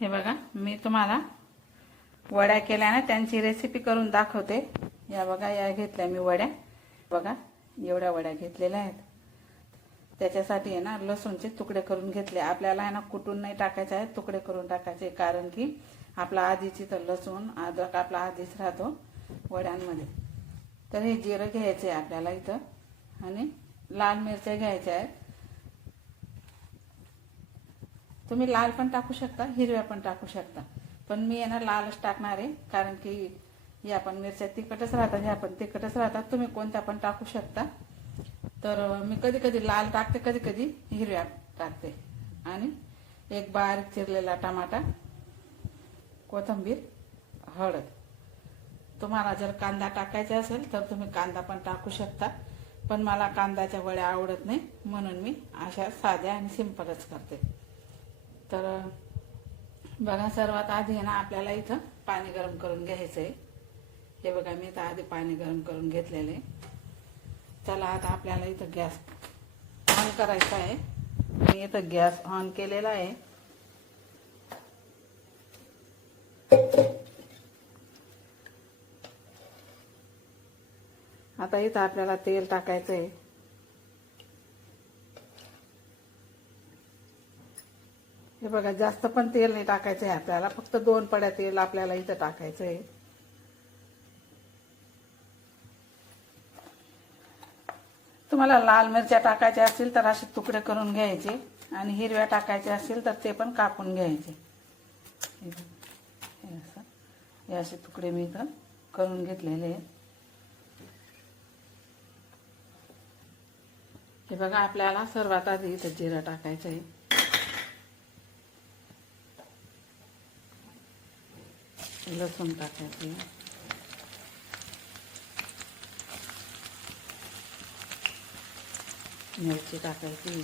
हे बघा मी तुम्हाला वड्या केल्या ना त्यांची रेसिपी करून दाखवते. या बघा या घेतल्या मी वड्या. बघा एवढ्या वड्या घेतलेल्या आहेत. त्याच्यासाठी आहे ना लसूणचे तुकडे करून घेतले. आपल्याला आहे ना कुटून नाही टाकायचे आहेत तुकडे करून टाकायचे. कारण की आपला आधीची तर लसूण अद्रक आपला आधीच राहतो वड्यांमध्ये. तर हे जिरं घ्यायचे आहे आपल्याला इथं. आणि लाल मिरच्या घ्यायच्या आहेत. तुम्ही लाल पण टाकू शकता हिरव्या पण टाकू शकता. पण मी आहे ना लालच टाकणार आहे कारण की या पण मिरच्या तिखटच राहतात ह्या पण तिखटच राहतात. तुम्ही कोणत्या पण टाकू शकता. तर मी कधी कधी लाल टाकते कधी कधी हिरव्या टाकते. आणि एक बारीक चिरलेला टमाटा कोथिंबीर हळद. तुम्हाला जर कांदा टाकायचा असेल तर तुम्ही कांदा पण टाकू शकता. पण मला कांद्याच्या वड्या आवडत नाही म्हणून मी अशा साध्या आणि सिंपलच करते. तर बघा सर्वात आधी आहे ना आपल्याला इथं पाणी गरम करून घ्यायचं आहे हे बघा मी इथं आधी पाणी गरम करून घेतलेलं आहे. चला आता आपल्याला इथं गॅस ऑन करायचा आहे. मी इथं गॅस ऑन केलेला आहे. आता इथं आपल्याला तेल टाकायचं आहे हे बघा जास्त पण तेल नाही टाकायचं आहे आपल्याला. फक्त दोन पड्या तेल आपल्याला इथं टाकायचं आहे. तुम्हाला लाल मिरच्या टाकायच्या असतील तर असे तुकडे करून घ्यायचे. आणि हिरव्या टाकायच्या असतील तर ते पण कापून घ्यायचे. हे असं. हे असे तुकडे मी इथं करून घेतलेले आहेत. हे बघा आपल्याला सर्वात आधी इथं जिरं टाकायचं आहे. लसूण टाकायचे. मिरची टाकायची.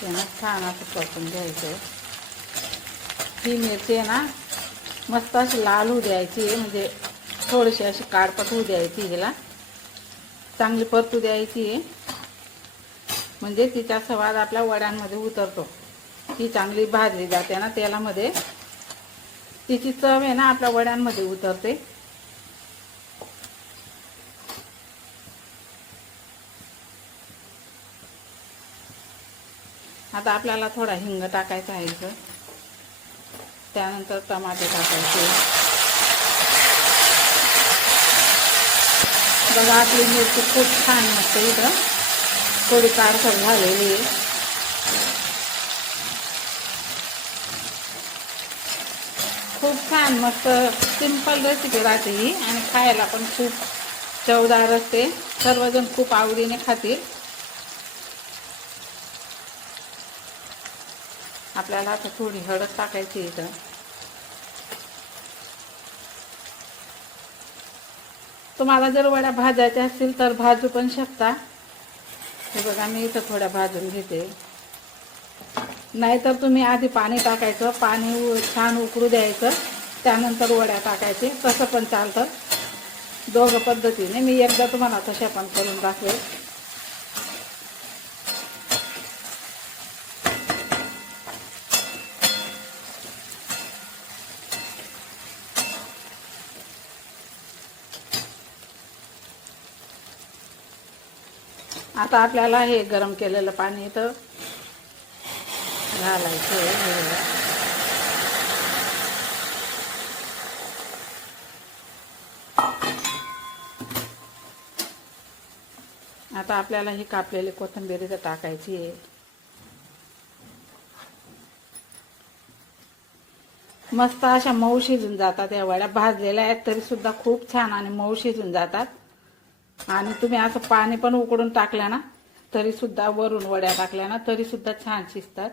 त्यांना छान असं परतून घ्यायचं. ही मिरची आहे ना मस्त अशी लाल होऊ द्यायची म्हणजे थोडीशी अशी काळपट होऊ द्यायची हिला. चांगली परतू द्यायची. आहे म्हणजे तिचा स्वाद आपल्या वड्यांमध्ये उतरतो. ती चांगली भाजली जाते ना तेलामध्ये. तिची चव आहे ना आपल्या वड्यांमध्ये उतरते. आता आपल्याला थोडा हिंग टाकायचा आहे इथं. त्यानंतर टमाटे टाकायचे. बघा आपली मिरची खूप छान मस्त इथं. थोडी काळसर झालेली आहे. खूप छान मस्त सिंपल रेसिपी राहते ही आणि खायला पण खूप चवदार असते. सर्वजण खूप आवडीने खातील. आपल्याला आता थोडी हळद टाकायची इथं. तुम्हाला जर वड्या भाजायच्या असतील तर भाजू पण शकता. हे बघा मी इथं थोड्या भाजून घेते. नाहीतर तुम्ही आधी पाणी टाकायचं पाणी उ- छान उकळू द्यायचं त्यानंतर वड्या टाकायचे तसं पण चालतं. दोघं पद्धतीने मी एकदा तुम्हाला तशा पण करून दाखवेल. आता आपल्याला हे गरम केलेलं पाणी इथं घालायचे हे आता आपल्याला ही कापलेली कोथिंबीर इथं टाकायची आहे. मस्त अशा मऊ शिजून जातात या वड्या. भाजलेल्या आहेत तरी सुद्धा खूप छान आणि मऊ शिजून जातात. आणि तुम्ही असं पाणी पण उकडून टाकल्या ना तरी सुद्धा वरून वड्या टाकल्या ना तरी सुद्धा छान शिजतात.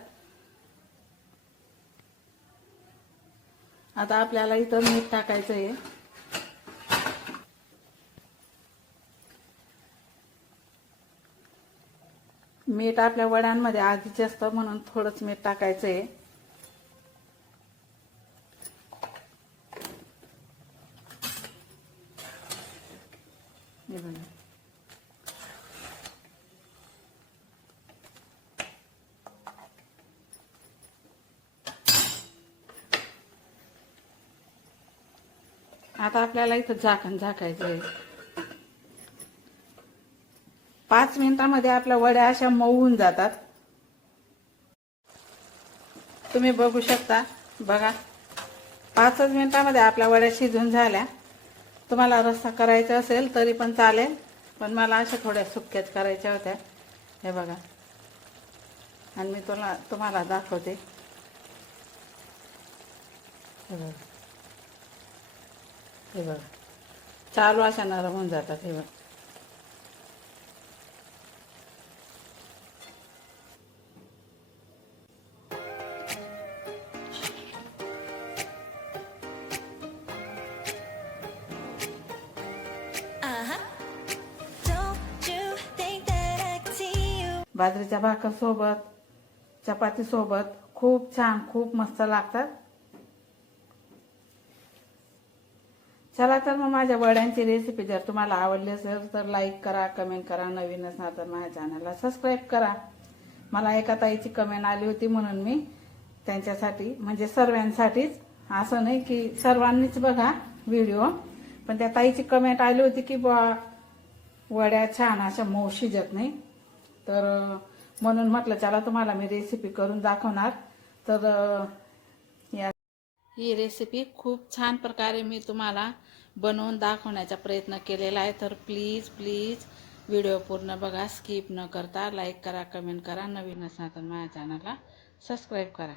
आता आपल्याला इथं मीठ टाकायचं आहे. मीठ आपल्या वड्यांमध्ये आधीच असतं म्हणून थोडंच मीठ टाकायचं आहे. हे बघा. आता आपल्याला इथं झाकण झाकायचं आहे. पाच मिनिटामध्ये आपल्या वड्या अशा मऊ होऊन जातात. तुम्ही बघू शकता बघा. पाचच मिनिटामध्ये आपल्या वड्या शिजून झाल्या. तुम्हाला रस्सा करायचा असेल तरी पण चालेल पण मला अशा थोड्या सुक्याच करायच्या होत्या. हे बघा. आणि मी तुला तुम्हाला दाखवते. हे बघा. चालू नरम होऊन जातात हे बघा. Uh-huh. बाजरीच्या भाकर सोबत चपाती सोबत खूप छान खूप मस्त लागतात. चला तर मग माझ्या वड्यांची रेसिपी जर तुम्हाला आवडली असेल तर लाईक करा कमेंट करा. नवीन असणार तर माझ्या चॅनलला सबस्क्राईब करा. मला एका ताईची कमेंट आली होती म्हणून मी त्यांच्यासाठी म्हणजे सर्वांसाठीच. असं नाही की सर्वांनीच बघा व्हिडिओ पण त्या ताईची कमेंट आली होती की बुवा वड्या छान अशा मऊ शिजत नाही. तर म्हणून म्हटलं चला तुम्हाला मी रेसिपी करून दाखवणार. तर ही रेसिपी खूप छान प्रकारे मी तुम्हाला बनवून दाखवण्याचा प्रयत्न केलेला आहे. तर प्लीज प्लीज व्हिडिओ पूर्ण बघा. स्किप न करता लाईक करा कमेंट करा. नवीन असणार तर माझ्या चॅनलला सबस्क्राईब करा.